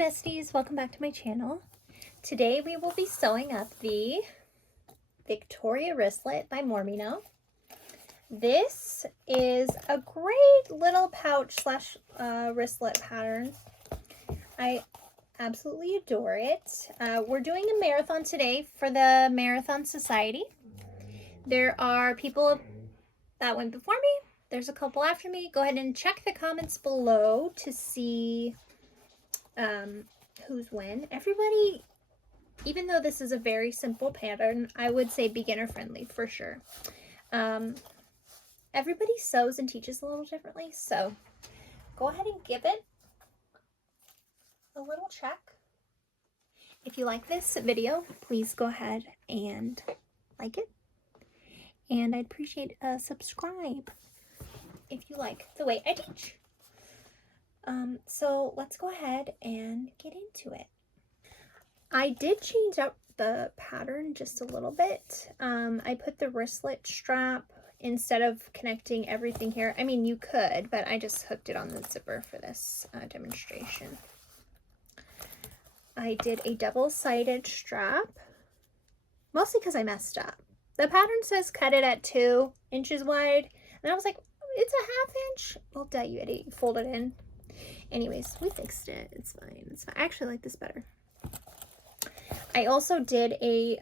besties, welcome back to my channel. Today we will be sewing up the Victoria Wristlet by Mormino. This is a great little pouch slash wristlet pattern. I absolutely adore it. We're doing a marathon today for the Marathon Society. There are people that went before me. There's a couple after me. Go ahead and check the comments below to see who's when. Everybody, even though this is a very simple pattern, I would say beginner friendly for sure. Everybody sews and teaches a little differently, so go ahead and give it a little check. If you like this video, please go ahead and like it, and I'd appreciate a subscribe if you like the way I teach. So let's go ahead and get into it. I did change up the pattern just a little bit. I put the wristlet strap instead of connecting everything here. I mean, you could, but I just hooked it on the zipper for this demonstration. I did a double-sided strap, mostly because I messed up. The pattern says cut it at 2 inches wide, and I was like, it's a 1/2 inch. Well, duh, you idiot, fold it in. Anyways, we fixed it. It's fine. It's fine. I actually like this better. I also did a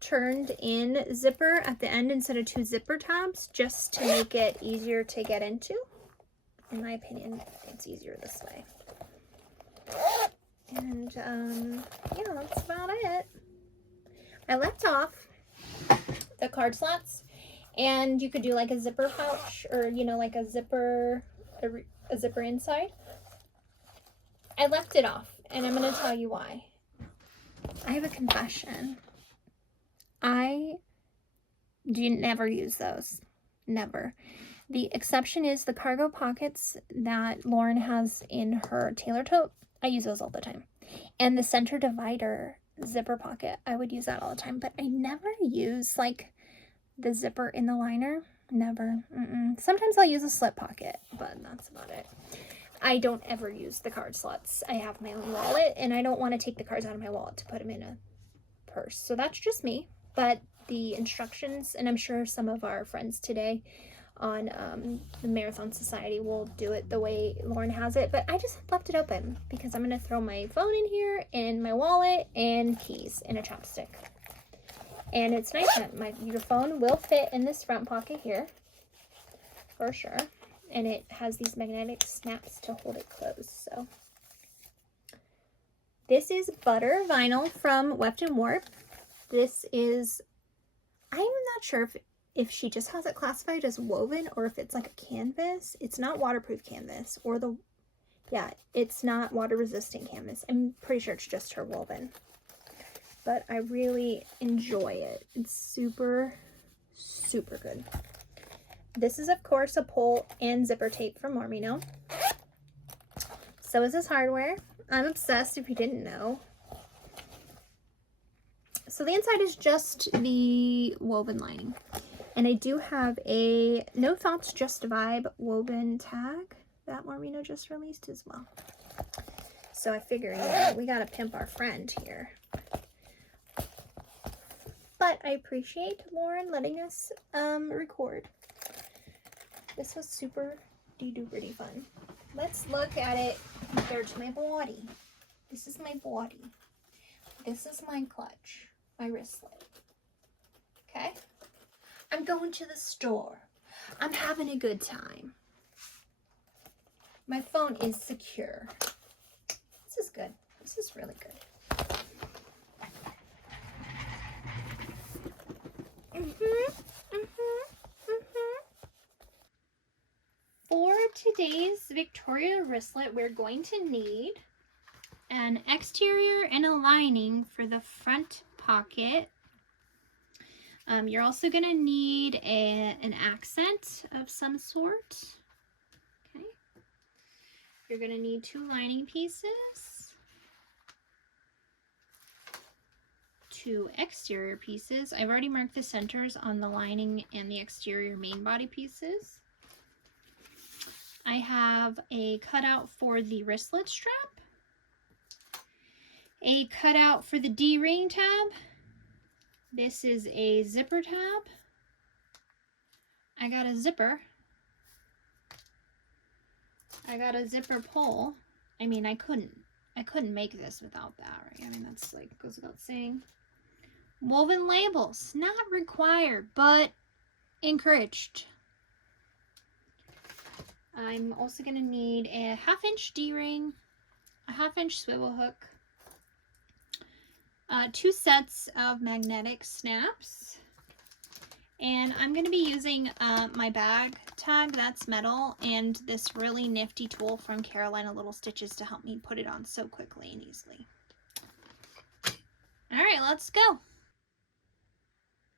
turned in zipper at the end instead of 2 zipper tabs, just to make it easier to get into. In my opinion, it's easier this way. And yeah, that's about it. I left off the card slots, and you could do like a zipper pouch, or you know, like a zipper inside. I left it off, and I'm going to tell you why. I have a confession. I do never use those. Never. The exception is the cargo pockets that Lauren has in her tailor tote. I use those all the time. And the center divider zipper pocket. I would use that all the time, but I never use like the zipper in the liner. Never. Sometimes I'll use a slip pocket, but that's about it. I don't ever use the card slots. I have my own wallet, and I don't want to take the cards out of my wallet to put them in a purse. So that's just me. But the instructions, and I'm sure some of our friends today on the Marathon Society will do it the way Lauren has it. But I just left it open because I'm going to throw my phone in here, and my wallet, and keys in a chapstick. And it's nice that your phone will fit in this front pocket here, for sure. And it has these magnetic snaps to hold it closed. So this is butter vinyl from Weft and Warp. This is, I'm not sure if she just has it classified as woven or if it's like a canvas. It's not waterproof canvas, or it's not water resistant canvas. I'm pretty sure it's just her woven. But I really enjoy it. It's super, super good. This is, of course, a pull and zipper tape from Mormino. So is this hardware. I'm obsessed, if you didn't know. So the inside is just the woven lining. And I do have a No Thoughts, Just Vibe woven tag that Mormino just released as well. So I figure, we gotta pimp our friend here. But I appreciate Lauren letting us record. This was super duper fun. Let's look at it compared to my body. This is my body. This is my clutch, my wristlet. Okay? I'm going to the store. I'm having a good time. My phone is secure. This is good. This is really good. For today's Victoria wristlet, we're going to need an exterior and a lining for the front pocket. You're also going to need an accent of some sort. Okay. You're going to need 2 lining pieces, 2 exterior pieces. I've already marked the centers on the lining and the exterior main body pieces. I have a cutout for the wristlet strap, a cutout for the D-ring tab. This is a zipper tab. I got a zipper. I got a zipper pull. I mean, I couldn't make this without that, right? I mean, that's like goes without saying. Woven labels, not required, but encouraged. I'm also gonna need a 1/2-inch D-ring, a 1/2-inch swivel hook, 2 sets of magnetic snaps, and I'm going to be using my bag tag that's metal and this really nifty tool from Carolina Little Stitches to help me put it on so quickly and easily. All right, let's go.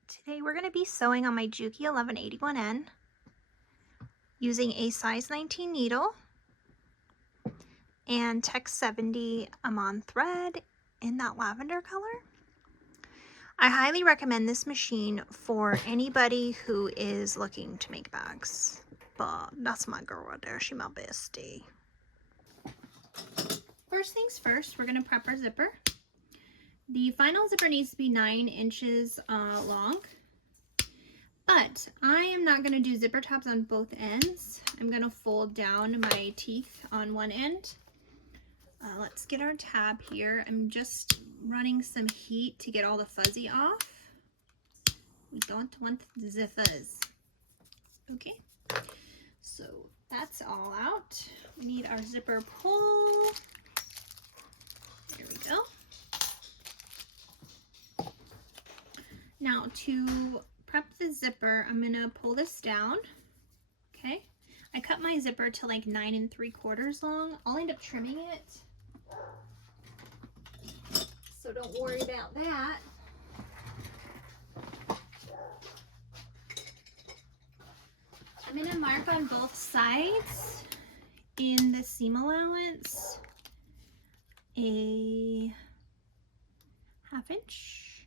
Today we're going to be sewing on my Juki 1181N using a size 19 needle and Tex 70 Amon thread in that lavender color. I highly recommend this machine for anybody who is looking to make bags. But that's my girl right there. She my bestie. First things first, we're going to prep our zipper. The final zipper needs to be 9 inches long. But I am not going to do zipper tabs on both ends. I'm going to fold down my teeth on one end. Let's get our tab here. I'm just running some heat to get all the fuzzy off. We don't want the fuzz. Okay, so that's all out. We need our zipper pull. There we go. Now to prep the zipper, I'm gonna pull this down. Okay, I cut my zipper to like 9 3/4 long. I'll end up trimming it, so don't worry about that. I'm going to mark on both sides in the seam allowance a 1/2 inch.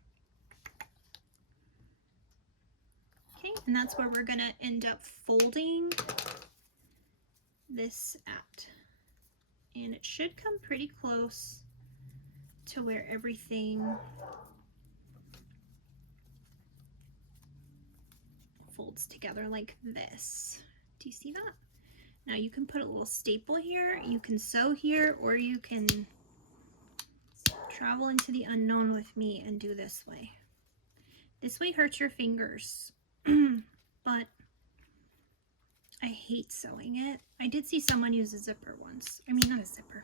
Okay, and that's where we're going to end up folding this at. And it should come pretty close to where everything folds together like this. Do you see that? Now you can put a little staple here, you can sew here, or you can travel into the unknown with me and do this way. This way hurts your fingers, but I hate sewing it. I did see someone use a zipper once. I mean, not a zipper.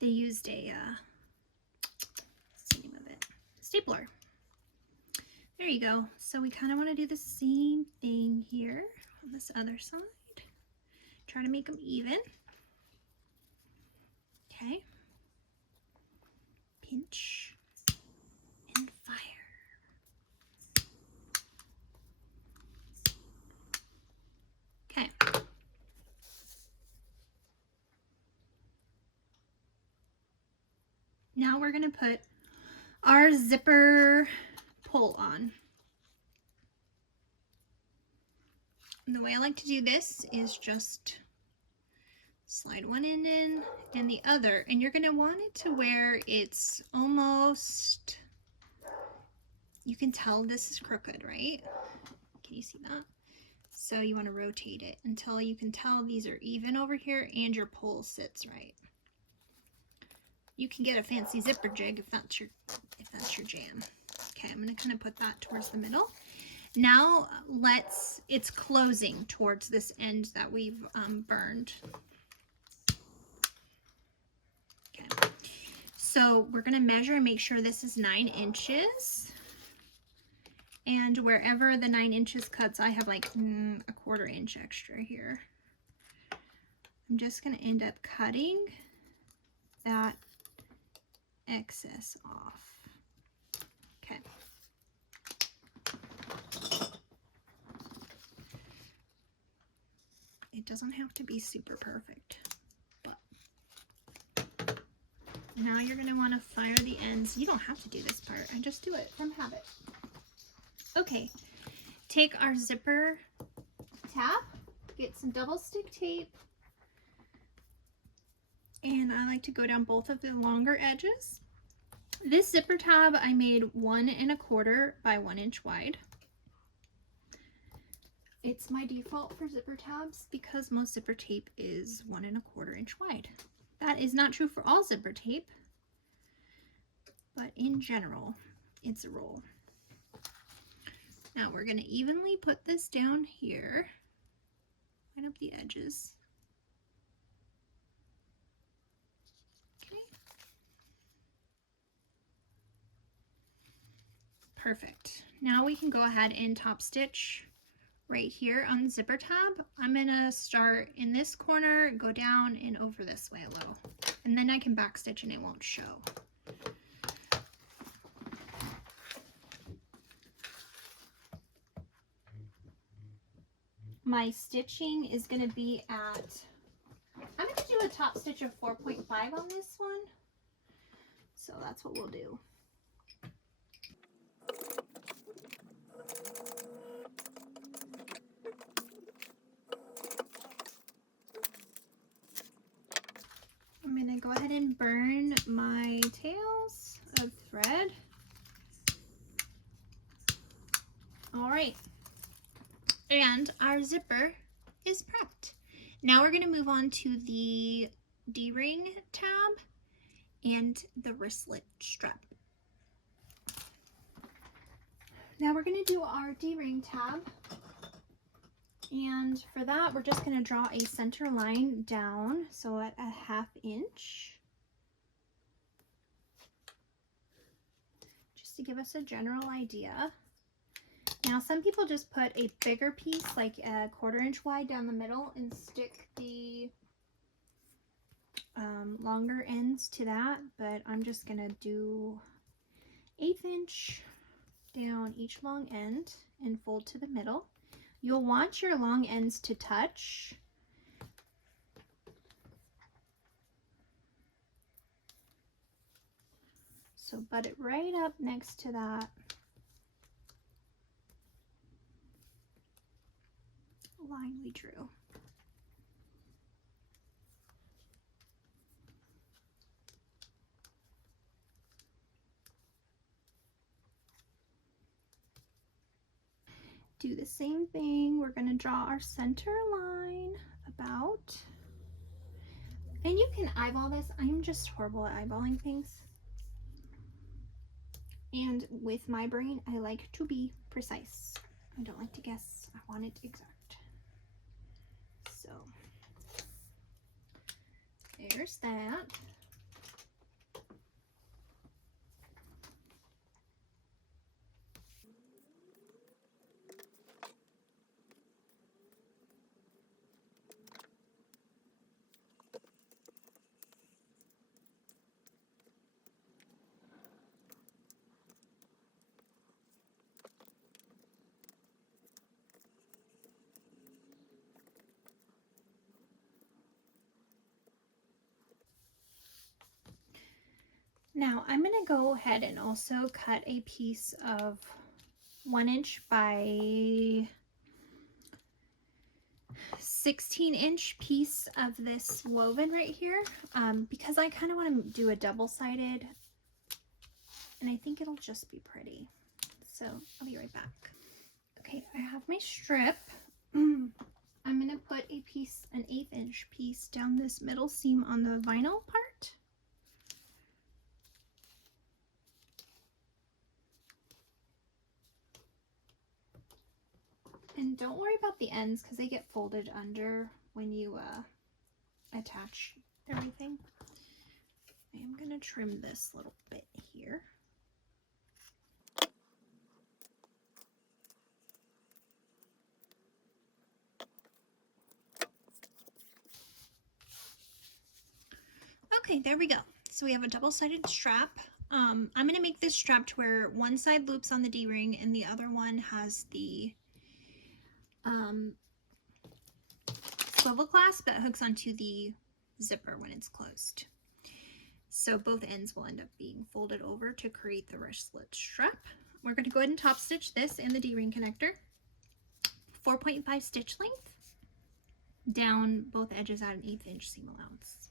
They used a, what's the name of it? Stapler. There you go. So we kind of want to do the same thing here on this other side. Try to make them even. Okay. Pinch and fire. Okay. Now we're going to put our zipper pull on. And the way I like to do this is just slide one end in and the other, and you're going to want it to where it's almost, you can tell this is crooked, right? Can you see that? So you want to rotate it until you can tell these are even over here and your pull sits right. You can get a fancy zipper jig if that's your jam. Okay, I'm going to kind of put that towards the middle. Now it's closing towards this end that we've burned. Okay, so we're going to measure and make sure this is 9 inches. And wherever the 9 inches cuts, I have like 1/4 inch extra here. I'm just going to end up cutting that excess off. Okay. It doesn't have to be super perfect, but now you're going to want to fire the ends. You don't have to do this part. I just do it from habit. Okay, take our zipper tab, get some double stick tape, and I like to go down both of the longer edges. This zipper tab I made 1 1/4 by 1 inch wide. It's my default for zipper tabs because most zipper tape is 1 1/4 inch wide. That is not true for all zipper tape, but in general, it's a rule. Now we're going to evenly put this down here, line up the edges. Okay. Perfect. Now we can go ahead and top stitch right here on the zipper tab. I'm going to start in this corner, go down and over this way a little, and then I can back stitch and it won't show. My stitching is going to be at, I'm going to do a top stitch of 4.5 on this one, so that's what we'll do. I'm going to go ahead and burn my tails of thread. All right. And our zipper is prepped. Now we're going to move on to the D-ring tab and the wristlet strap. Now we're going to do our D-ring tab, and for that we're just going to draw a center line down, so at a 1/2 inch, just to give us a general idea. Now some people just put a bigger piece, like a 1/4 inch wide, down the middle and stick the longer ends to that, but I'm just gonna do 1/8 inch down each long end and fold to the middle. You'll want your long ends to touch. So butt it right up next to that line we drew. Do the same thing. We're going to draw our center line about, and you can eyeball this. I'm just horrible at eyeballing things, and with my brain I like to be precise. I don't like to guess. I want it exact. So there's that. Now I'm going to go ahead and also cut a piece of 1 inch by 16 inch piece of this woven right here, because I kind of want to do a double-sided, and I think it'll just be pretty. So I'll be right back. Okay, I have my strip. I'm going to put a piece, an 1/8 inch piece, down this middle seam on the vinyl part. And don't worry about the ends because they get folded under when you attach everything. I am going to trim this little bit here. Okay, there we go. So we have a double-sided strap. I'm going to make this strap to where one side loops on the D-ring and the other one has the swivel clasp that hooks onto the zipper when it's closed. So both ends will end up being folded over to create the wristlet strap. We're going to go ahead and top stitch this and the D-ring connector. 4.5 stitch length down both edges at an 1/8 inch seam allowance.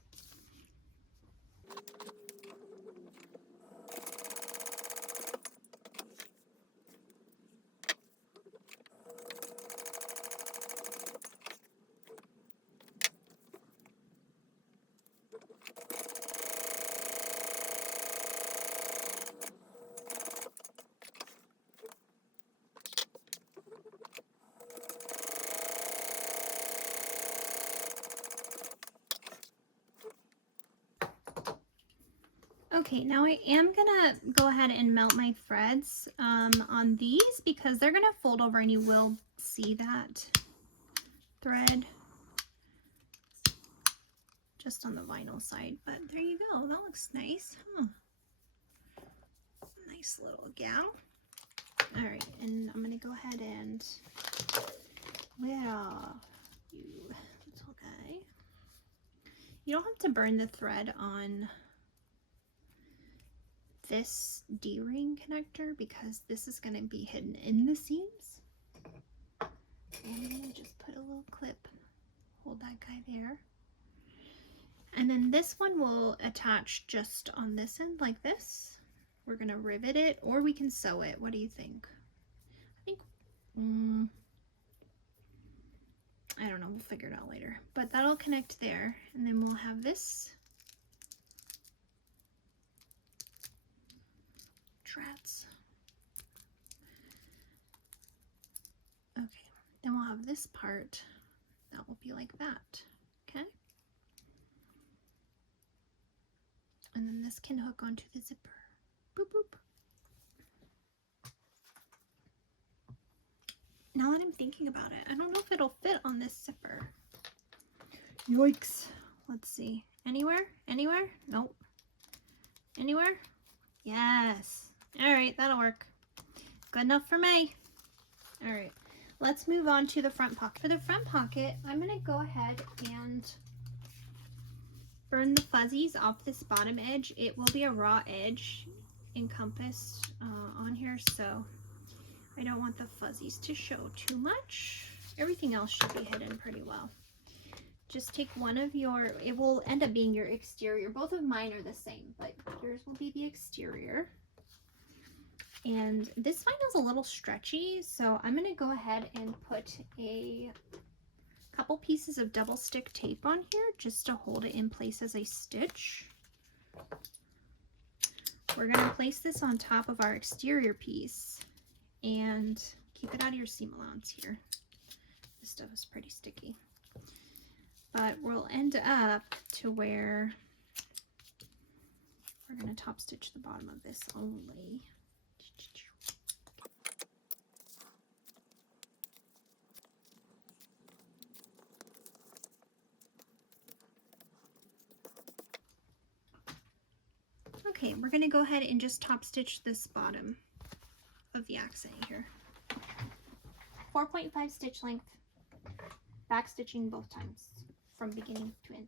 Okay, now I am gonna go ahead and melt my threads on these because they're gonna fold over and you will see that thread just on the vinyl side. But there you go, that looks nice. Huh. Nice little gal. All right, and I'm gonna go ahead and where are you, little guy? You don't have to burn the thread on this D-ring connector because this is going to be hidden in the seams. And I'm going to just put a little clip, hold that guy there. And then this one will attach just on this end like this. We're going to rivet it or we can sew it. What do you think? I think, I don't know, we'll figure it out later. But that'll connect there and then we'll have this. Drats. Okay, then we'll have this part that will be like that, okay? And then this can hook onto the zipper. Boop, boop. Now that I'm thinking about it, I don't know if it'll fit on this zipper. Yikes. Let's see. Anywhere? Anywhere? Nope. Anywhere? Yes. All right, that'll work. Good enough for me. All right, let's move on to the front pocket. For the front pocket, I'm gonna go ahead and burn the fuzzies off this bottom edge. It will be a raw edge encompassed on here, so I don't want the fuzzies to show too much. Everything else should be hidden pretty well. Just take one of your, it will end up being your exterior. Both of mine are the same, but yours will be the exterior. And this vinyl is a little stretchy, so I'm going to go ahead and put a couple pieces of double stick tape on here just to hold it in place as a stitch. We're going to place this on top of our exterior piece and keep it out of your seam allowance here. This stuff is pretty sticky. But we'll end up to where we're going to top stitch the bottom of this only. Okay, we're going to go ahead and just top stitch this bottom of the accent here. 4.5 stitch length, back stitching both times from beginning to end.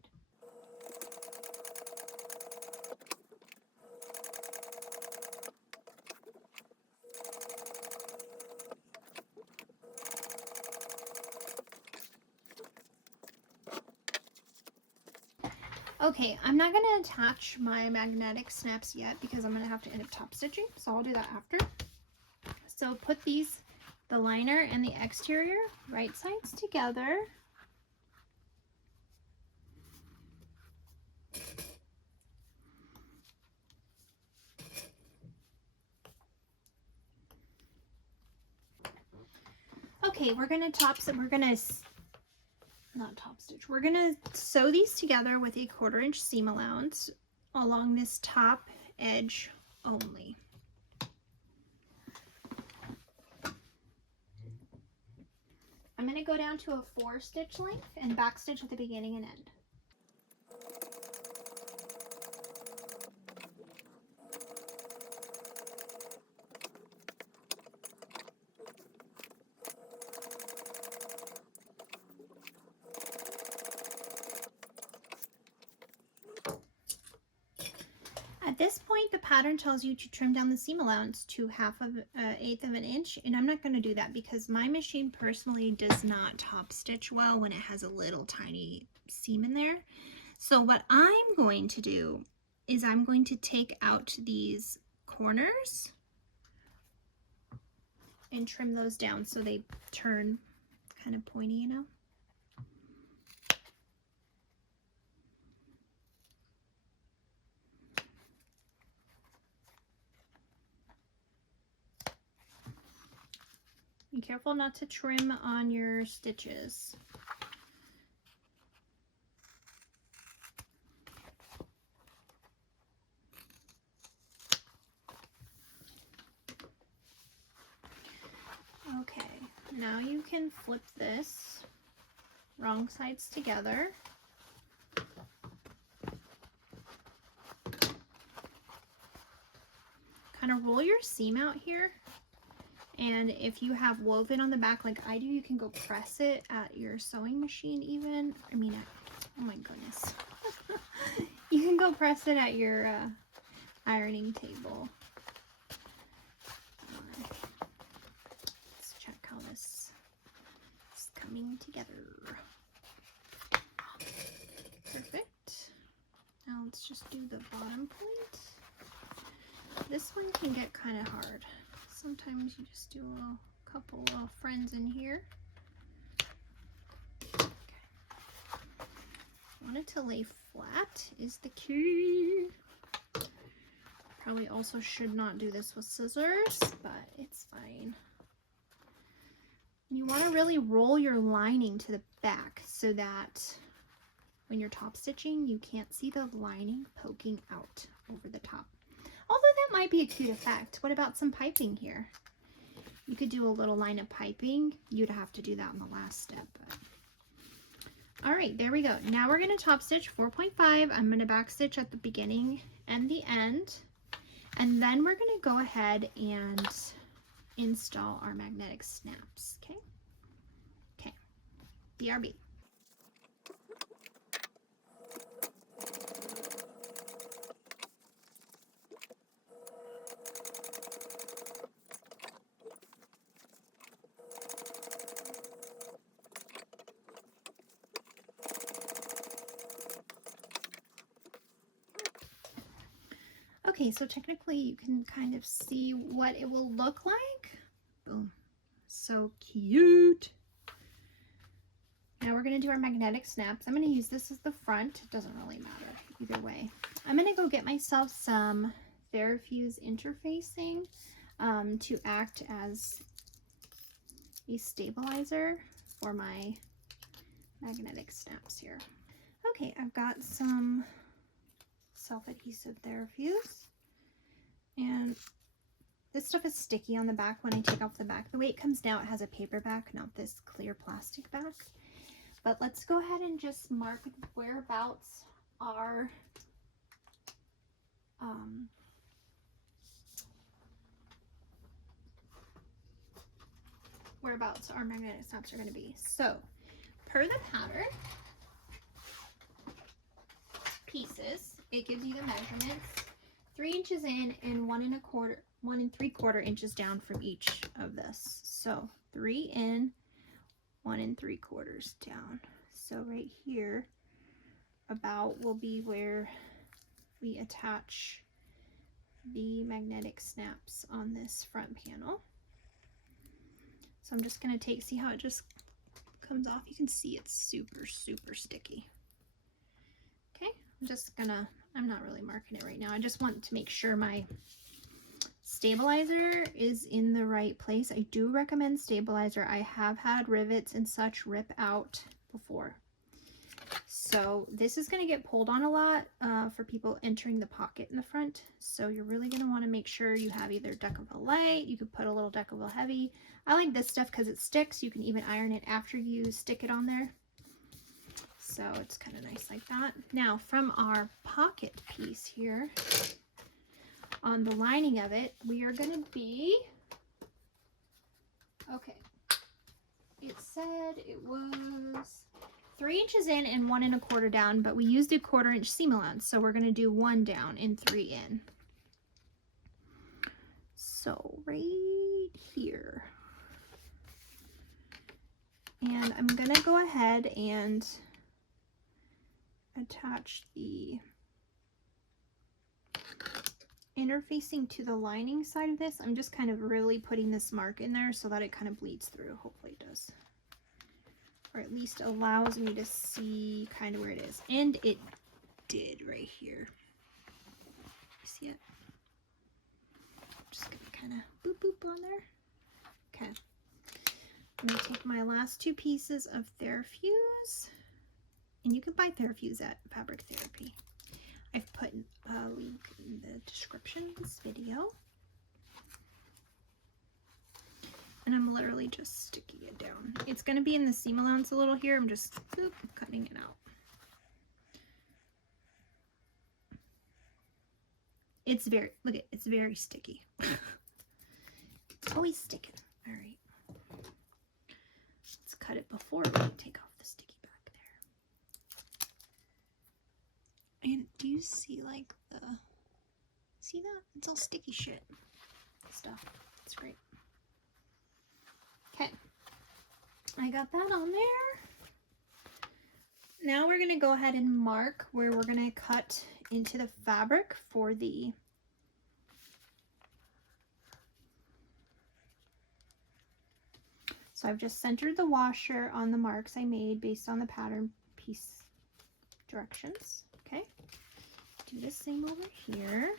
Okay, I'm not going to attach my magnetic snaps yet because I'm going to have to end up top stitching, so I'll do that after. So put these, the liner and the exterior right sides together. Okay, we're going to we're gonna sew these together with a 1/4 inch seam allowance along this top edge only. I'm gonna go down to a 4 stitch length and back stitch at the beginning and end. At this point, the pattern tells you to trim down the seam allowance to 1/8 of an inch, and I'm not going to do that because my machine personally does not top stitch well when it has a little tiny seam in there. So what I'm going to do is I'm going to take out these corners and trim those down so they turn kind of pointy, you know. Be careful not to trim on your stitches. Okay, now you can flip this wrong sides together. Kind of roll your seam out here. And if you have woven on the back like I do, you can go press it at your sewing machine even. I mean, oh my goodness. You can go press it at your ironing table. Let's check how this is coming together. Perfect. Now let's just do the bottom point. This one can get kind of hard. Sometimes you just do a couple little friends in here. Okay. Want it to lay flat is the key. Probably also should not do this with scissors, but it's fine. You want to really roll your lining to the back so that when you're top stitching, you can't see the lining poking out over the top. Although that might be a cute effect. What about some piping here? You could do a little line of piping. You'd have to do that in the last step. But... all right, there we go. Now we're going to top stitch 4.5. I'm going to back stitch at the beginning and the end. And then we're going to go ahead and install our magnetic snaps. Okay? Okay. BRB. Okay, so technically you can kind of see what it will look like. Boom. So cute. Now we're going to do our magnetic snaps. I'm going to use this as the front. It doesn't really matter either way. I'm going to go get myself some Therafuse interfacing to act as a stabilizer for my magnetic snaps here. Okay, I've got some self-adhesive Therafuse, and this stuff is sticky on the back when I take off the back. The way it comes down, it has a paper back, not this clear plastic back. But let's go ahead and just mark whereabouts our magnetic snaps are going to be. So per the pattern pieces, it gives you the measurements 3 inches in and 1 3/4 inches down from each of this. So 3 in, 1 3/4 down. So right here about will be where we attach the magnetic snaps on this front panel. So I'm just going to see how it just comes off. You can see it's super sticky. Okay, I'm not really marking it right now. I just want to make sure my stabilizer is in the right place. I do recommend stabilizer. I have had rivets and such rip out before. So this is going to get pulled on a lot for people entering the pocket in the front. So you're really going to want to make sure you have either Decovil Light. You could put a little Decovil Heavy. I like this stuff because it sticks. You can even iron it after you stick it on there. So it's kind of nice like that. Now from our pocket piece here, on the lining of it, we are going to be, okay, it said it was 3 inches in and 1 1/4 down, but we used a 1/4 inch seam allowance, so we're going to do 1 down and 3 in. So right here. And I'm going to go ahead and attach the interfacing to the lining side of this. I'm just kind of really putting this mark in there so that it kind of bleeds through. Hopefully it does. Or at least allows me to see kind of where it is. And it did right here. See it? I'm just going to kind of boop boop on there. Okay. I'm going to take my last 2 pieces of Therafuse. And you can buy Therafuse at Fabric Therapy. I've put a link in the description of this video. And I'm literally just sticking it down. It's going to be in the seam allowance a little here. I'm just cutting it out. It's very, look at, it's very sticky. It's always sticking. All right. Let's cut it before we take off the sticky back there. And do you see like the, see that? It's all sticky shit stuff. It's great. Okay. I got that on there. Now we're going to go ahead and mark where we're going to cut into the fabric for the so I've just centered the washer on the marks I made based on the pattern piece directions. Okay, do the same over here.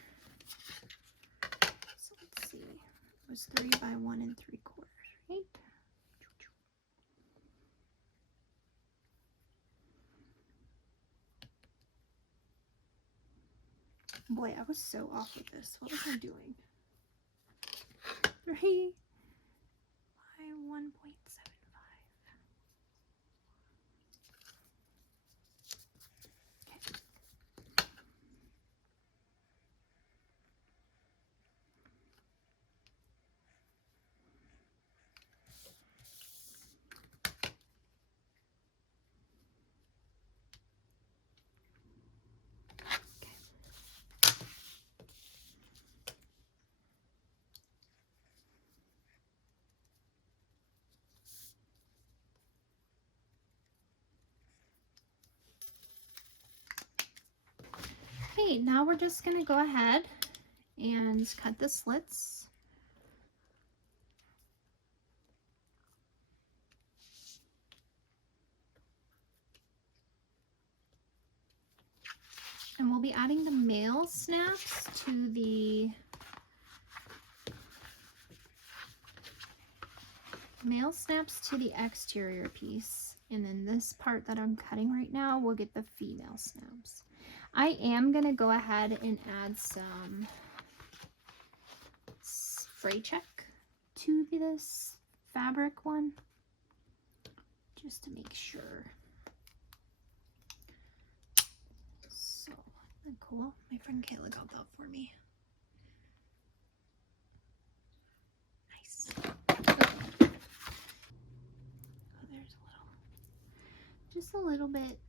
So let's see, it was 3 by 1 3/4, right? Boy, I was so off with this. What was I doing? 3 by 1.75. Okay, now we're just going to go ahead and cut the slits. And we'll be adding the male snaps to the exterior piece. And then this part that I'm cutting right now will get the female snaps. I am going to go ahead and add some spray check to this fabric one, just to make sure. So, isn't that cool? My friend Kayla got that for me. Nice. Oh, there's a little, just a little bit.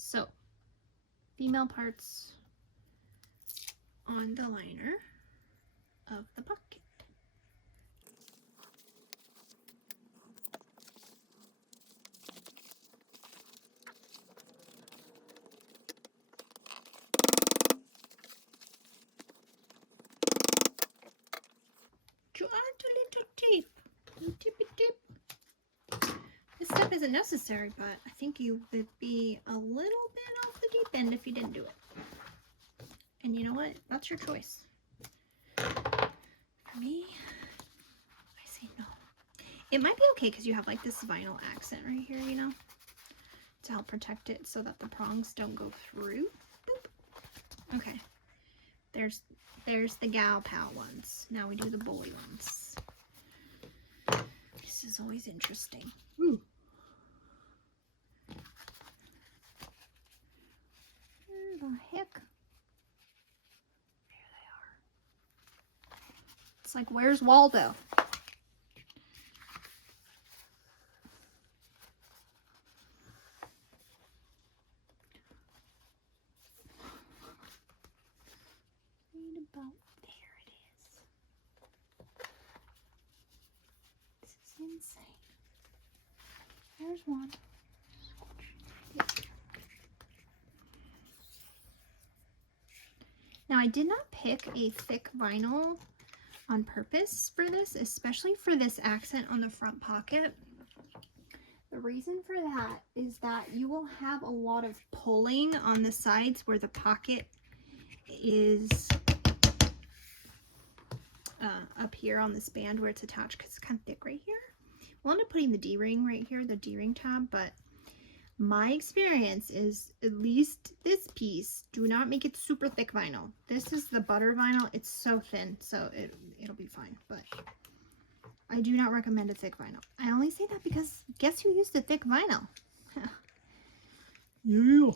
So, female parts on the liner of the pocket. To add a little tape, tippy tip. This step isn't necessary, but I think you would be a little bit off the deep end if you didn't do it. And you know what? That's your choice. For me, I say no. It might be okay because you have like this vinyl accent right here, you know, to help protect it so that the prongs don't go through. Boop. Okay. There's the gal pal ones. Now we do the boy ones. This is always interesting. Ooh. Where the heck? There they are. It's like, where's Waldo? Right about there it is. This is insane. There's one. Now I did not pick a thick vinyl on purpose for this, especially for this accent on the front pocket. The reason for that is that you will have a lot of pulling on the sides where the pocket is up here on this band where it's attached, because it's kind of thick right here. We'll end up putting the D-ring right here, the D-ring tab, but My experience is, at least this piece, do not make it super thick vinyl. This is the butter vinyl. It's so thin, so it'll be fine, but I do not recommend a thick vinyl. I only say that because guess who used a thick vinyl? Yeah.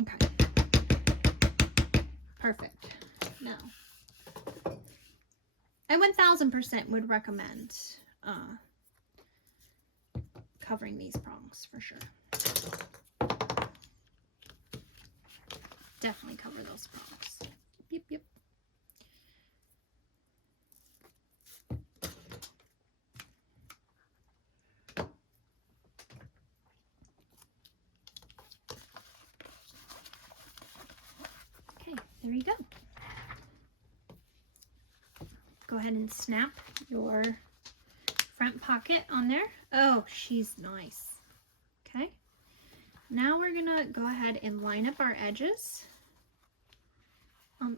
Okay. Perfect. Now, I 1000% would recommend covering these prongs for sure. Definitely cover those prongs. Yep, yep. Okay, there you go. Go ahead and snap your front pocket on there. Oh, she's nice. Okay. Now we're gonna go ahead and line up our edges.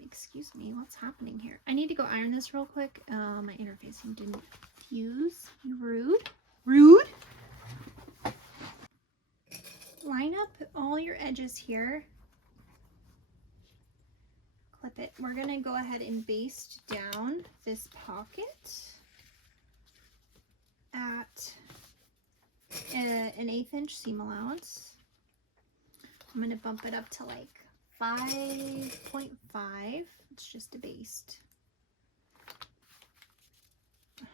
Excuse me, what's happening here? I need to go iron this real quick. My interfacing didn't fuse. You rude. Rude. Line up all your edges here. Clip it. We're gonna go ahead and baste down this pocket at an 1/8 inch seam allowance. I'm gonna bump it up to like 5.5. It's just a baste. There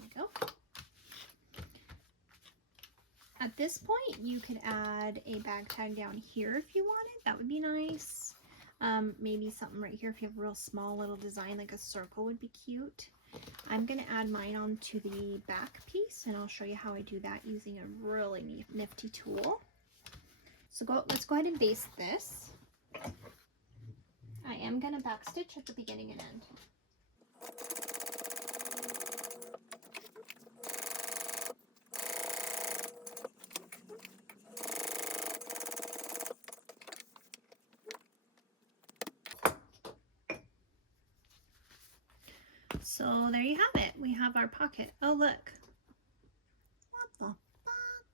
we go. At this point, you could add a bag tag down here if you wanted. That would be nice. Maybe something right here if you have a real small little design, like a circle would be cute. I'm going to add mine onto the back piece, and I'll show you how I do that using a really nifty tool. So let's go ahead and baste this. I am going to backstitch at the beginning and end. So there you have it. We have our pocket. Oh, look. What the fuck?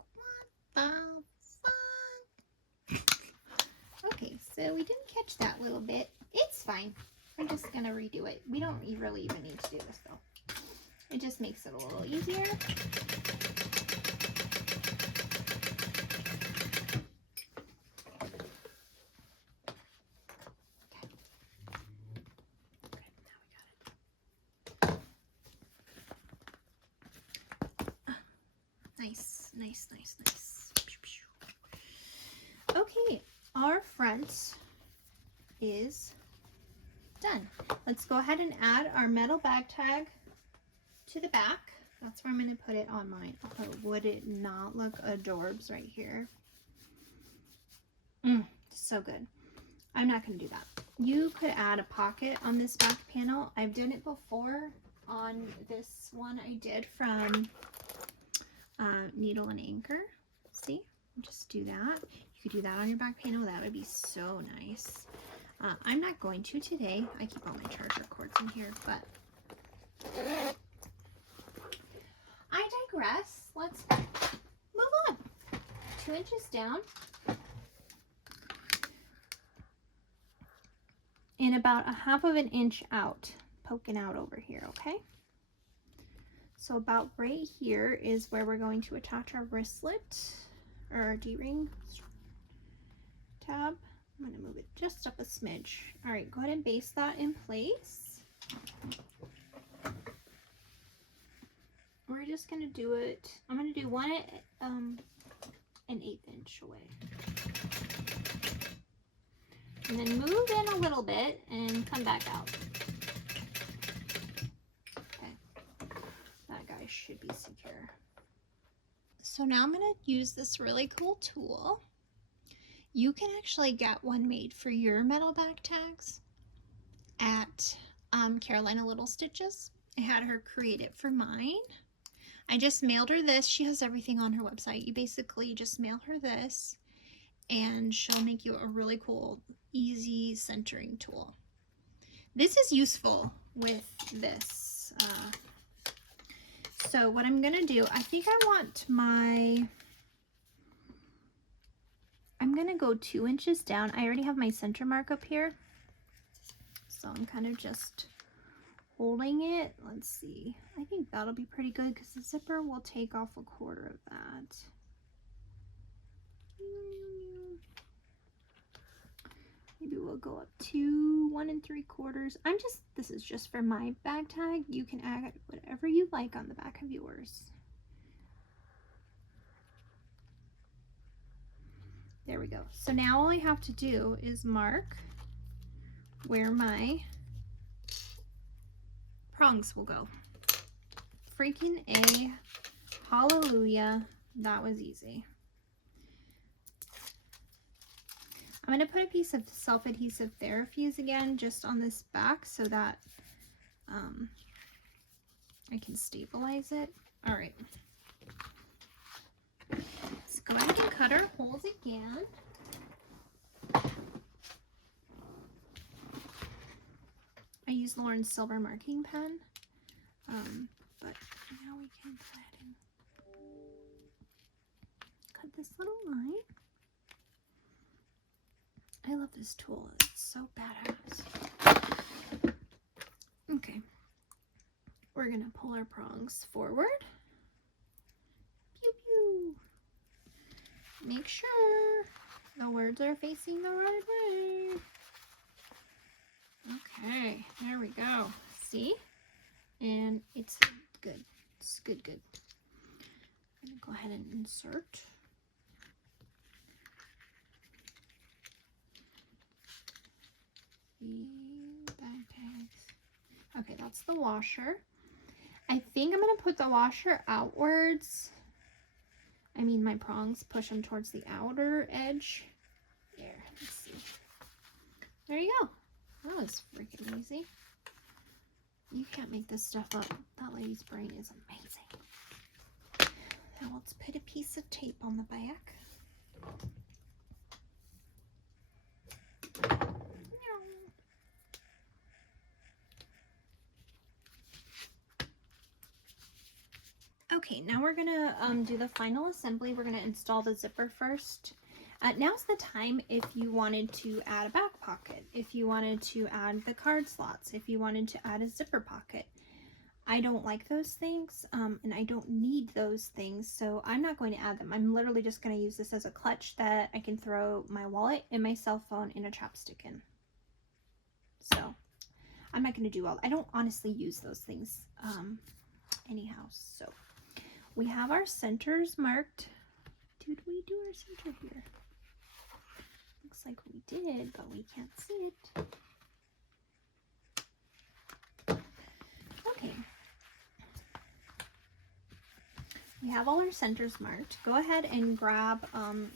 Okay, so we didn't catch that little bit. It's fine. I'm just going to redo it. We don't really even need to do this, though. It just makes it a little easier. Nice, nice, nice, nice. Okay, our front is done. Let's go ahead and add our metal bag tag to the back. That's where I'm going to put it on mine. Oh, would it not look adorbs right here? So good. I'm not going to do that. You could add a pocket on this back panel. I've done it before on this one I did from Needle and Anchor. See, just do that. You could do that on your back panel. That would be so nice. I'm not going to today. I keep all my charger cords in here, but I digress. Let's move on. 2 inches down and about 1/2 inch out, poking out over here, okay? So about right here is where we're going to attach our wristlet or our D-ring tab. I'm going to move it just up a smidge. All right, go ahead and baste that in place. We're just going to do it. I'm going to do one at an 1/8 inch away. And then move in a little bit and come back out. Should be secure. So now I'm going to use this really cool tool. You can actually get one made for your metal back tags at Carolina Little Stitches. I had her create it for mine. I just mailed her this. She has everything on her website. You basically just mail her this and she'll make you a really cool, easy centering tool. This is useful with this. So what I'm going to do, I think I want my gonna go 2 inches down. I already have my center mark up here, so I'm kind of just holding it. Let's see. I think that'll be pretty good because the zipper will take off 1/4 of that. Maybe we'll go up to 1 3/4. This is just for my bag tag. You can add whatever you like on the back of yours. There we go. So now all I have to do is mark where my prongs will go. Freaking A, hallelujah, that was easy. I'm going to put a piece of self-adhesive Therafuse again just on this back so that I can stabilize it. All right. Let's go ahead and cut our holes again. I use Lauren's silver marking pen, but now we can go ahead and cut this little line. I love this tool. It's so badass. Okay. We're going to pull our prongs forward. Pew pew. Make sure the words are facing the right way. Okay, there we go. See? And it's good. It's good. I'm going to go ahead and insert. The bag tags. Okay, that's the washer. I think I'm going to put the washer outwards. I mean, my prongs, push them towards the outer edge. There, let's see. There you go. That was freaking easy. You can't make this stuff up. That lady's brain is amazing. Now let's put a piece of tape on the back. Okay, now we're gonna do the final assembly. We're gonna install the zipper first. Now's the time if you wanted to add a back pocket, if you wanted to add the card slots, if you wanted to add a zipper pocket. I don't like those things, and I don't need those things, so I'm not going to add them. I'm literally just going to use this as a clutch that I can throw my wallet and my cell phone and a chapstick in. So I'm not going to do all. I don't honestly use those things anyhow. So we have our centers marked. Did we do our center here? Looks like we did, but we can't see it. Okay. We have all our centers marked. Go ahead and grab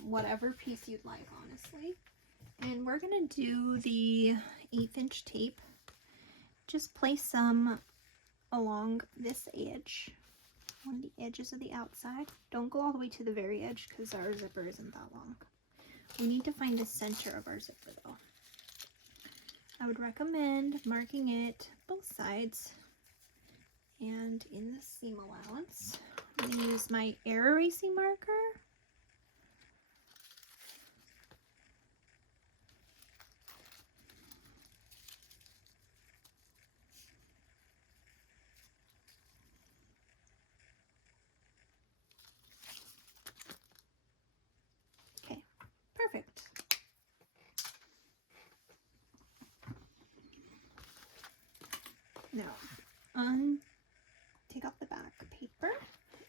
whatever piece you'd like, honestly. And we're going to do the 1/8 inch tape. Just place some along this edge, on the edges of the outside. Don't go all the way to the very edge because our zipper isn't that long. We need to find the center of our zipper though. I would recommend marking it both sides and in the seam allowance. I'm going to use my air erasing marker. Okay, perfect. Now, take off the back paper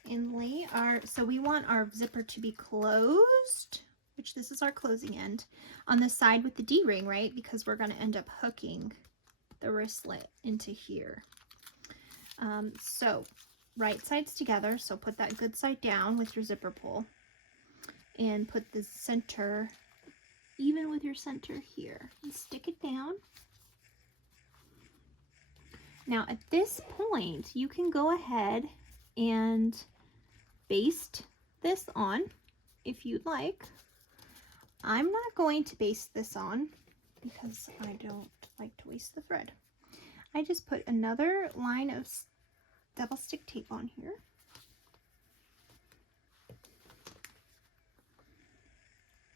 and lay so we want our zipper to be closed, which this is our closing end, on the side with the D-ring, right? Because we're going to end up hooking the wristlet into here. So right sides together, so put that good side down with your zipper pull and put the center even with your center here and stick it down. Now at this point you can go ahead and baste this on if you'd like. I'm not going to baste this on because I don't like to waste the thread. I just put another line of double stick tape on here.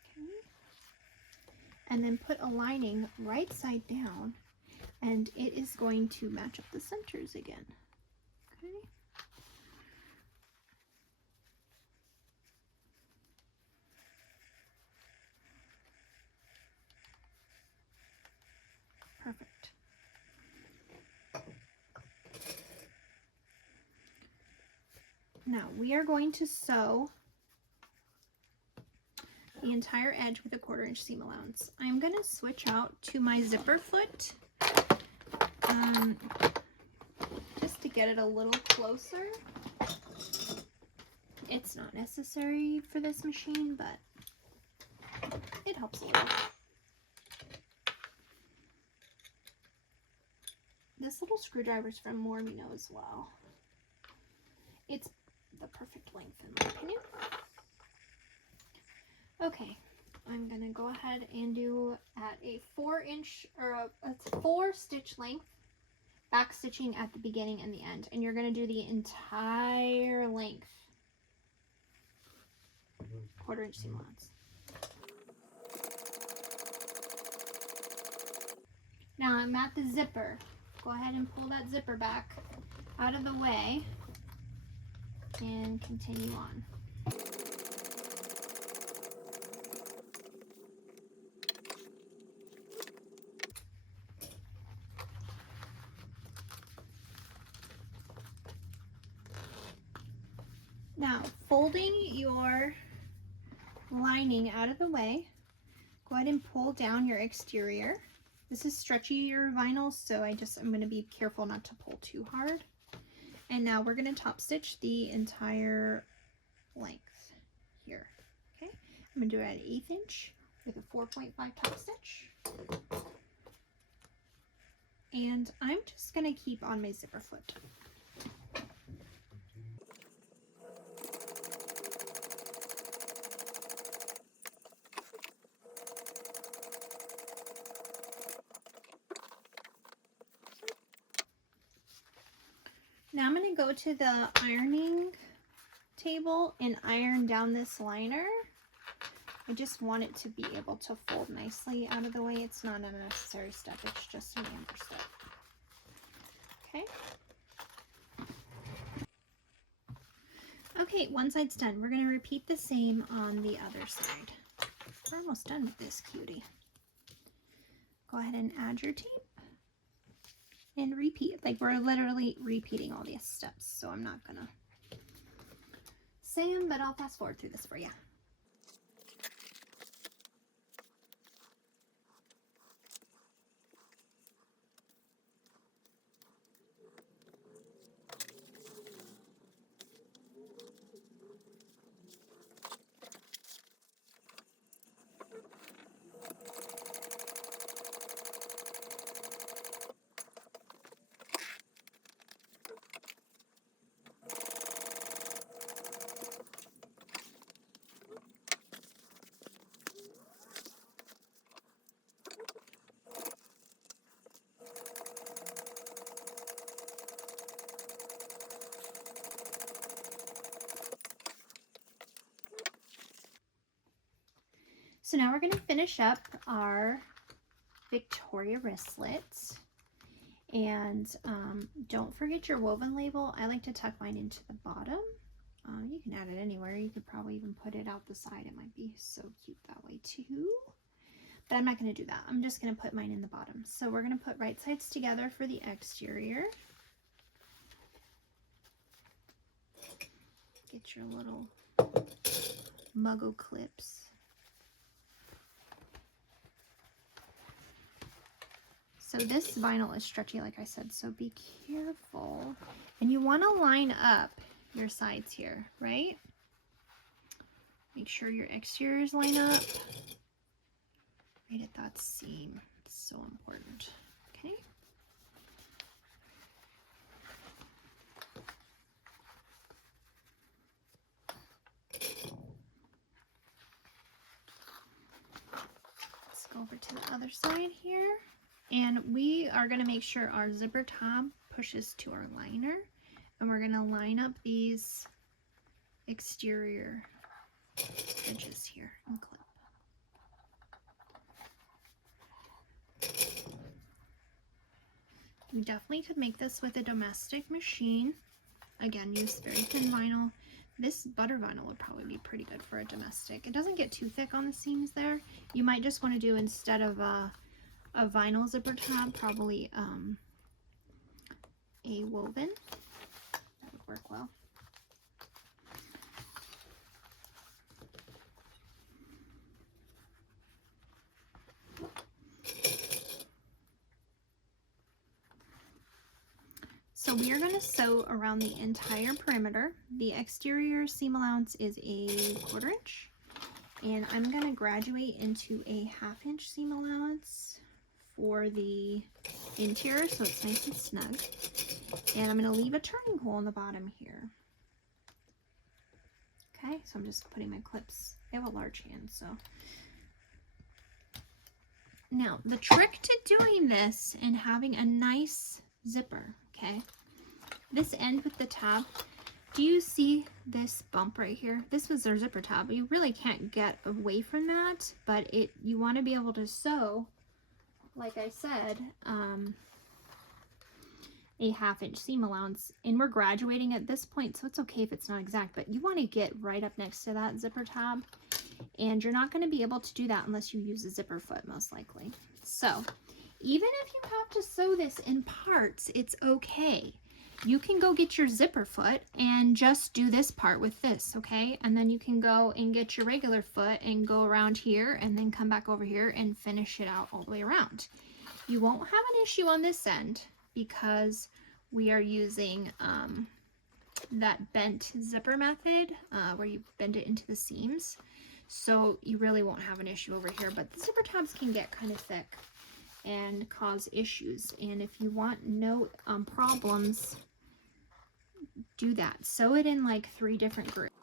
Okay. and then put a lining right side down, and it is going to match up the centers again. Okay. Perfect. Now we are going to sew the entire edge with a 1/4 inch seam allowance. I'm going to switch out to my zipper foot just to get it a little closer. It's not necessary for this machine, but it helps a little. This little screwdriver is from Mormino as well. It's the perfect length in my opinion. Okay, I'm gonna go ahead and do at a 4 inch or a 4 stitch length back stitching at the beginning and the end, and you're gonna do the entire length. 1/4 inch seam allowance. Now I'm at the zipper. Go ahead and pull that zipper back out of the way and continue on. Now, folding your lining out of the way, go ahead and pull down your exterior. This is stretchier vinyl, so I'm going to be careful not to pull too hard. And now we're going to top stitch the entire length here. Okay, I'm going to do it at 1/8 inch with a 4.5 top stitch. And I'm just going to keep on my zipper foot. Now I'm going to go to the ironing table and iron down this liner. I just want it to be able to fold nicely out of the way. It's not a necessary step, it's just an amber step. Okay. Okay, one side's done. We're going to repeat the same on the other side. We're almost done with this cutie. Go ahead and add your tape. And repeat, like we're literally repeating all these steps, so I'm not gonna say them, but I'll fast forward through this for you. So now we're going to finish up our Victoria wristlet. And don't forget your woven label. I like to tuck mine into the bottom. You can add it anywhere. You could probably even put it out the side. It might be so cute that way too. But I'm not going to do that. I'm just going to put mine in the bottom. So we're going to put right sides together for the exterior. Get your little muggle clips. So this vinyl is stretchy, like I said, so be careful. And you want to line up your sides here, right? Make sure your exteriors line up. Right at that seam. It's so important. Okay. Let's go over to the other side here. And we are going to make sure our zipper tab pushes to our liner. And we're going to line up these exterior edges here and clip. You definitely could make this with a domestic machine. Again, use very thin vinyl. This butter vinyl would probably be pretty good for a domestic. It doesn't get too thick on the seams there. You might just want to do, instead of a vinyl zipper tab, probably a woven. That would work well. So we are going to sew around the entire perimeter. The exterior seam allowance is a 1/4 inch, and I'm going to graduate into a 1/2 inch seam allowance for the interior so it's nice and snug. And I'm going to leave a turning hole in the bottom here. Okay, so I'm just putting my clips. I have a large hand, so. Now, the trick to doing this and having a nice zipper, okay, this end with the tab, do you see this bump right here? This was their zipper tab. You really can't get away from that, but you want to be able to sew, like I said, a 1/2 inch seam allowance, and we're graduating at this point, so it's okay if it's not exact, but you want to get right up next to that zipper tab, and you're not going to be able to do that unless you use a zipper foot, most likely. So even if you have to sew this in parts, it's okay. You can go get your zipper foot and just do this part with this, okay? And then you can go and get your regular foot and go around here and then come back over here and finish it out all the way around. You won't have an issue on this end because we are using that bent zipper method where you bend it into the seams. So you really won't have an issue over here, but the zipper tabs can get kind of thick and cause issues. And if you want no problems, do that. Sew it in like 3 different groups.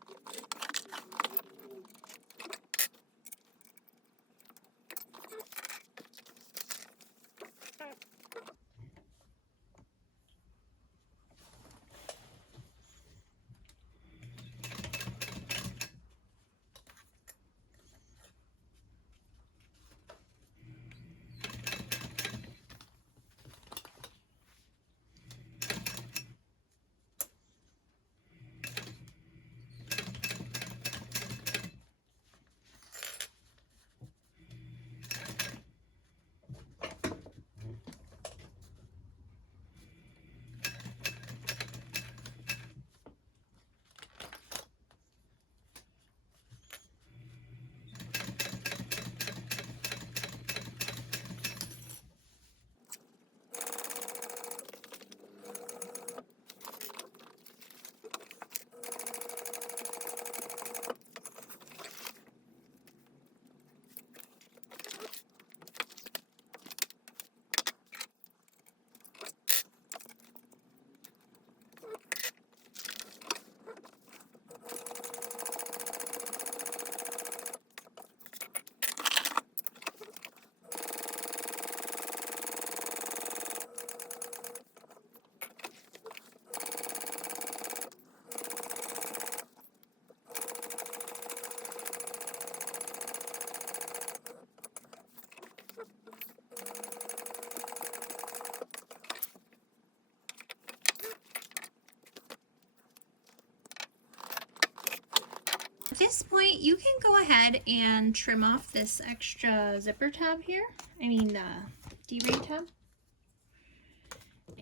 At this point, you can go ahead and trim off this extra zipper tab here. D-ring tab.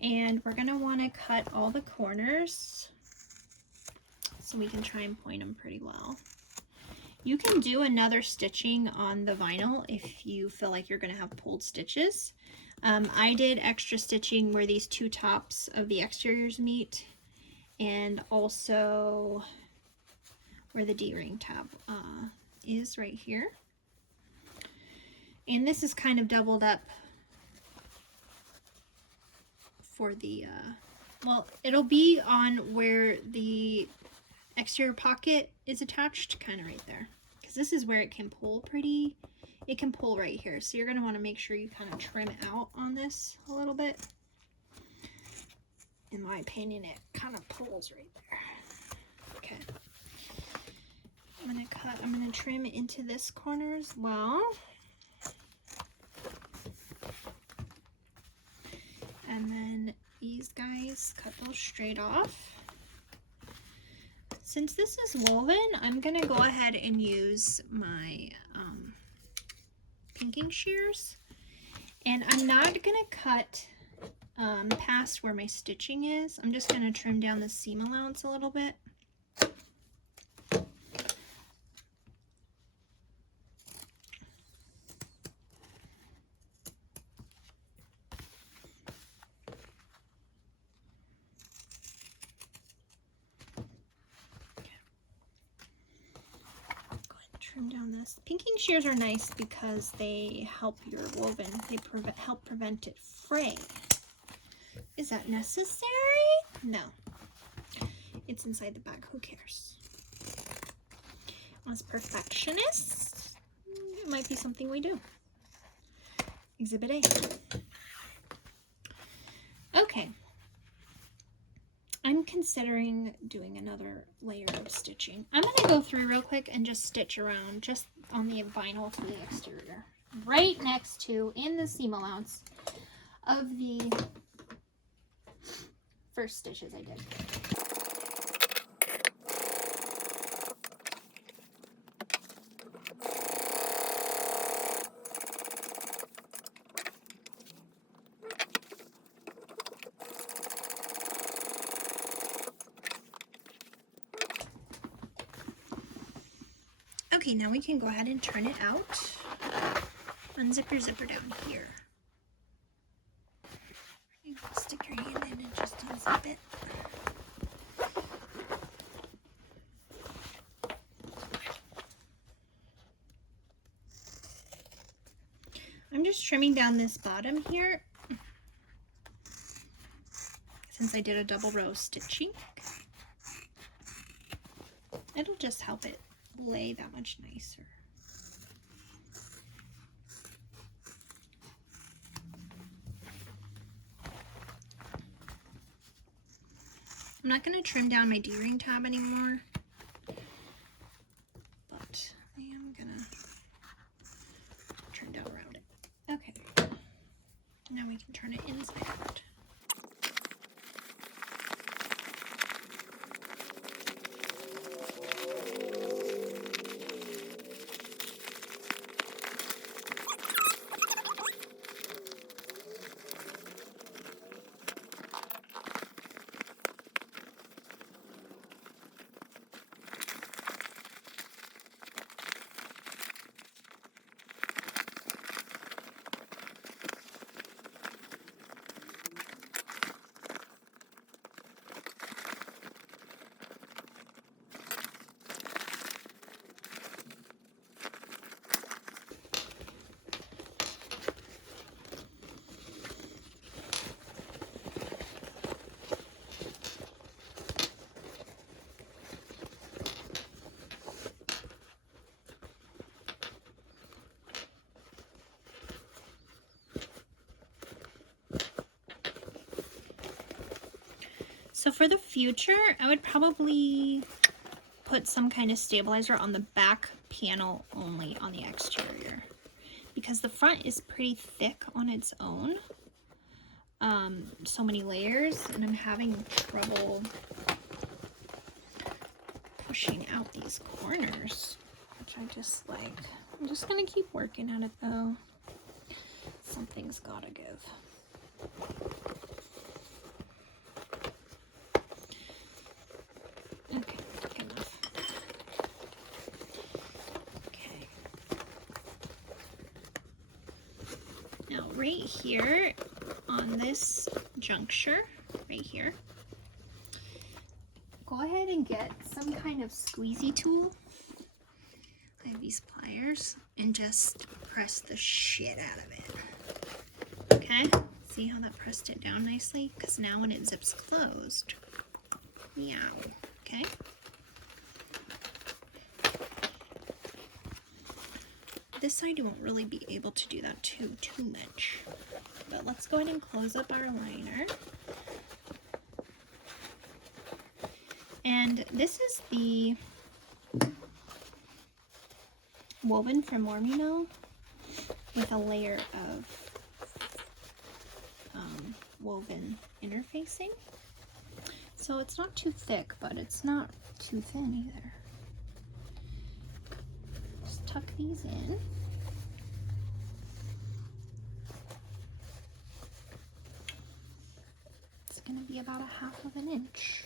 And we're going to want to cut all the corners so we can try and point them pretty well. You can do another stitching on the vinyl if you feel like you're going to have pulled stitches. I did extra stitching where these 2 tops of the exteriors meet, and also where the D-ring tab is right here. And this is kind of doubled up for the, well, it'll be on where the exterior pocket is attached, kind of right there. Because this is where it can pull it can pull right here. So you're going to want to make sure you kind of trim out on this a little bit. In my opinion, it kind of pulls right there. Okay. I'm going to trim into this corner as well. And then these guys, cut those straight off. Since this is woven, I'm gonna go ahead and use my pinking shears. And I'm not gonna cut past where my stitching is. I'm just gonna trim down the seam allowance a little bit. Trim down this. Pinking shears are nice because they help your woven. They help prevent it fraying. Is that necessary? No. It's inside the bag. Who cares? As perfectionists, it might be something we do. Exhibit A. Okay. I'm considering doing another layer of stitching. I'm going to go through real quick and just stitch around just on the vinyl for the exterior. Right next to, in the seam allowance of the first stitches I did. Okay, now we can go ahead and turn it out. Unzip your zipper down here. You can stick your hand in and just unzip it. I'm just trimming down this bottom here since I did a double row stitching. It'll just help it lay that much nicer. I'm not going to trim down my D-ring tab anymore, but I am going to trim down around it. Okay, now we can turn it inside out. So for the future, I would probably put some kind of stabilizer on the back panel only on the exterior, because the front is pretty thick on its own. So many layers, and I'm having trouble pushing out these corners, which I just like. I'm just gonna keep working at it though. Something's gotta give. Okay, good enough. Okay. Now right here on this juncture, right here, go ahead and get some kind of squeezy tool. I have these pliers, and just press the shit out of it. Okay? See how that pressed it down nicely? Because now when it zips closed, meow. Okay? This side you won't really be able to do that too much. But let's go ahead and close up our liner. And this is the woven from Mormino with a layer of woven interfacing. So it's not too thick, but it's not too thin either. Just tuck these in. It's going to be about 1/2 inch.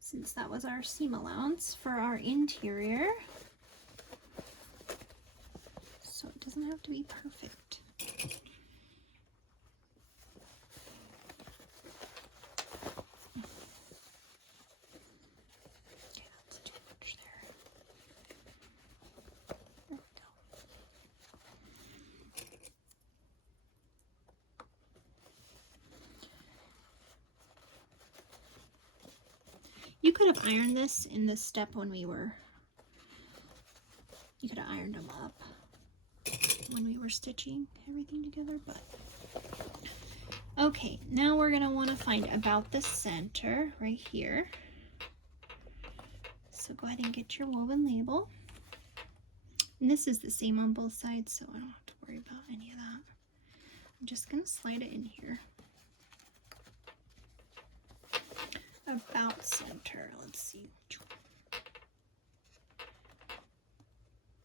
Since that was our seam allowance for our interior. So it doesn't have to be perfect. Okay, that's too much there. There we go. You could have ironed this in this step when we were, you could have ironed them up when we were stitching everything together, but okay, now we're gonna want to find about the center right here. So go ahead and get your woven label. And this is the same on both sides, so I don't have to worry about any of that. I'm just gonna slide it in here. About center, let's see.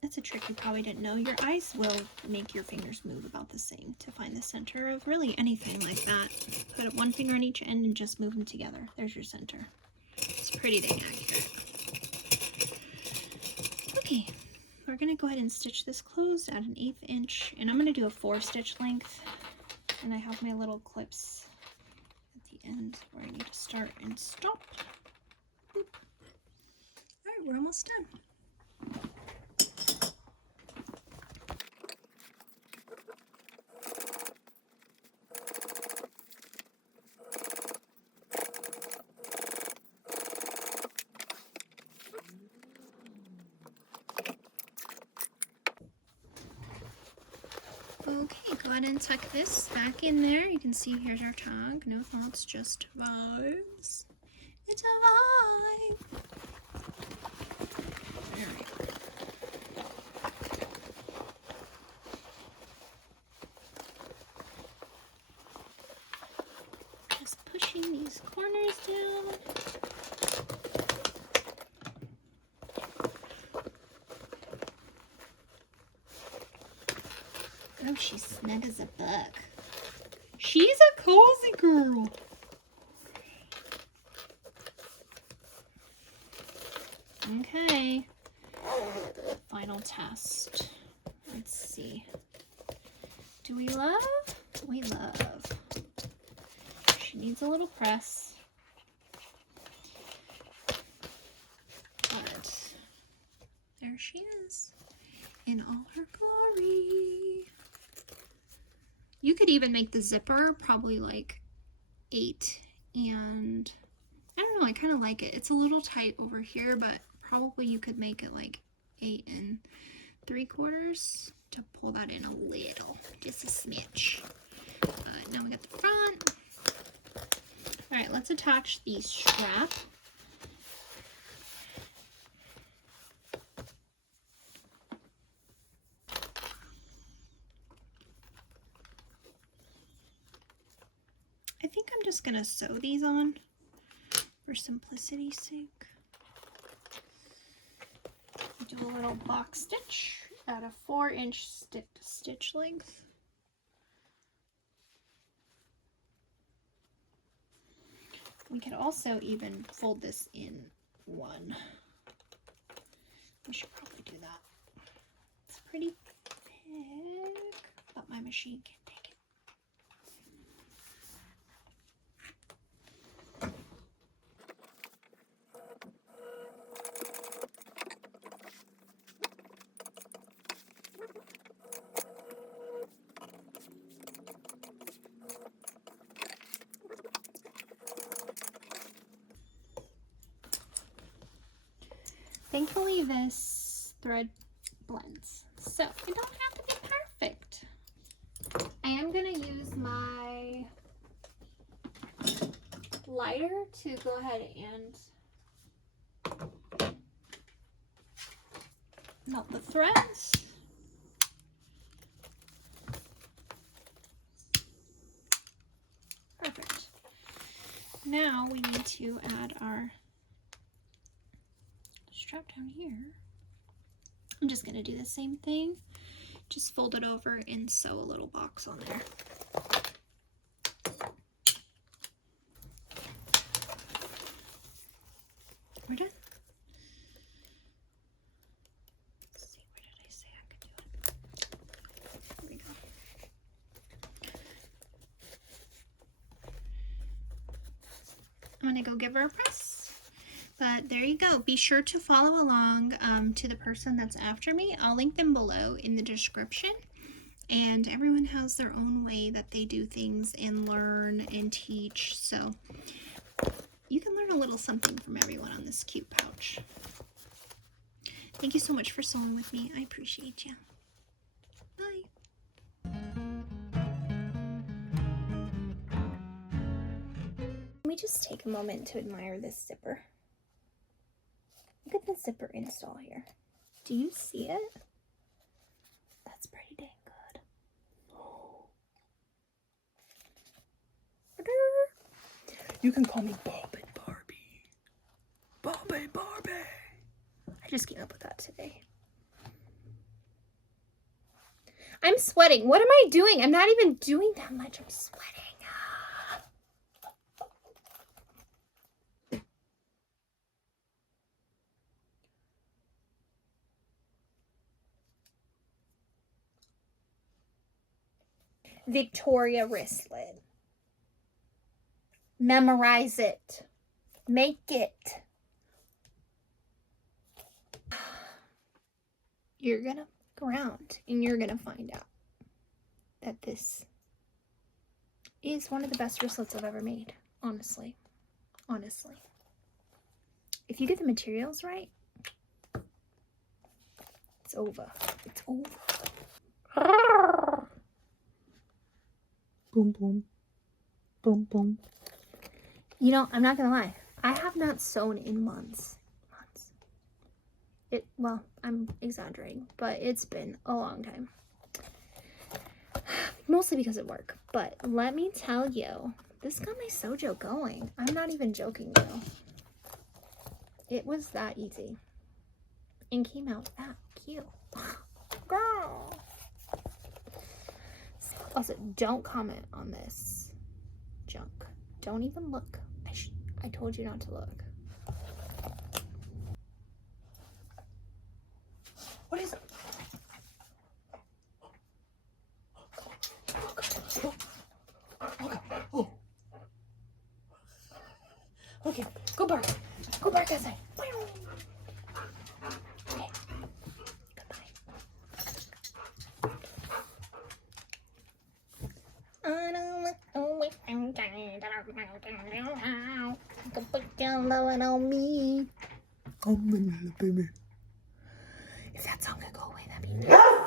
That's a trick you probably didn't know. Your eyes will make your fingers move about the same to find the center of really anything like that. Put one finger on each end and just move them together. There's your center. It's pretty dang accurate. Okay, we're gonna go ahead and stitch this closed at 1/8 inch, and I'm gonna do a 4-stitch length, and I have my little clips at the end where I need to start and stop. Boop. All right, we're almost done. Okay, go ahead and tuck this back in there. You can see here's our tag. No thoughts, just vibes. It's a vibe. There we go. Just pushing these corners down. Oh, she's snug as a buck. She's a cozy girl. Okay. Final test. Let's see. Do we love? We love. She needs a little press. But there she is in all her glory. You could even make the zipper probably like 8, and I don't know, I kind of like it. It's a little tight over here, but probably you could make it like 8 3/4 to pull that in a little, just a smidge. Now we got the front. All right, let's attach the strap. I think I'm just gonna sew these on for simplicity's sake. Do a little box stitch at a 4-inch stitch length. We could also even fold this in one. We should probably do that. It's pretty thick, but my machine can't take it. Thankfully, this thread blends, so it don't have to be perfect. I am going to use my lighter to go ahead and melt the threads. Now we need to add our strap down here. I'm just gonna do the same thing. Just fold it over and sew a little box on there. We're done. Let's see, where did I say I could do it? Here we go. I'm gonna go give her a press. But there you go. Be sure to follow along to the person that's after me. I'll link them below in the description. And everyone has their own way that they do things and learn and teach. So you can learn a little something from everyone on this cute pouch. Thank you so much for sewing with me. I appreciate you. Bye. Let me just take a moment to admire this zipper. Look at the zipper install here. Do you see it? That's pretty dang good. You can call me Bob and Barbie. Bob and Barbie. I just came up with that today. I'm sweating. What am I doing? I'm not even doing that much. I'm sweating. Victoria wristlet. Memorize it. Make it. You're gonna look around and you're gonna find out that this is one of the best wristlets I've ever made. Honestly. Honestly. If you get the materials right, it's over. It's over. Boom, boom. Boom, boom. You know, I'm not gonna lie. I have not sewn in months. Well, I'm exaggerating, but it's been a long time. Mostly because of work. But let me tell you, this got my sojo going. I'm not even joking, though. It was that easy. And came out that cute. Girl. Also, don't comment on this junk. Don't even look. I told you not to look. What is it? Oh. Okay, go bark. Go bark that side. Okay, goodbye. I don't look away from time. Go put your loving on me. Baby. If that song could go away, that'd be nice.